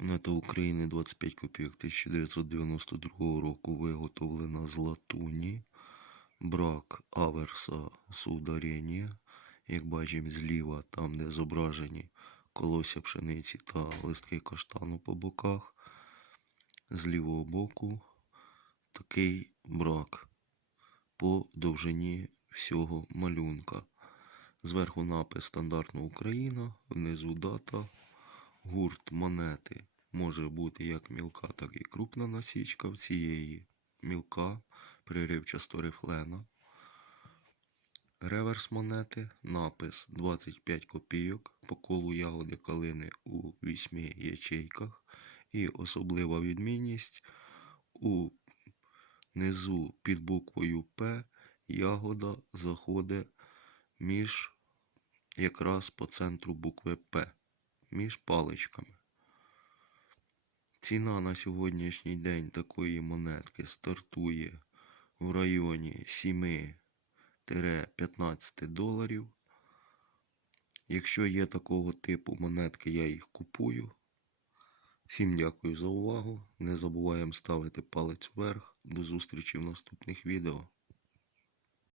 Монета України 25 копійок 1992 року виготовлена з латуні. Брак аверса з ударення. Як бачимо зліва, там де зображені колося пшениці та листки каштану по боках. З лівого боку такий брак по довжині всього малюнка. Зверху напис стандартна Україна, внизу дата. Гурт монети може бути як мілка, так і крупна насічка. В цієї мілка приривчасто рифлена. Реверс монети, напис 25 копійок, по колу ягоди калини у 8 ячейках. І особлива відмінність у низу під буквою П ягода заходить між якраз по центру букви П, між паличками. Ціна на сьогоднішній день такої монетки стартує в районі 7-15 доларів. Якщо є такого типу монетки, я їх купую. Всім дякую за увагу. Не забуваємо ставити палець вверх. До зустрічі в наступних відео.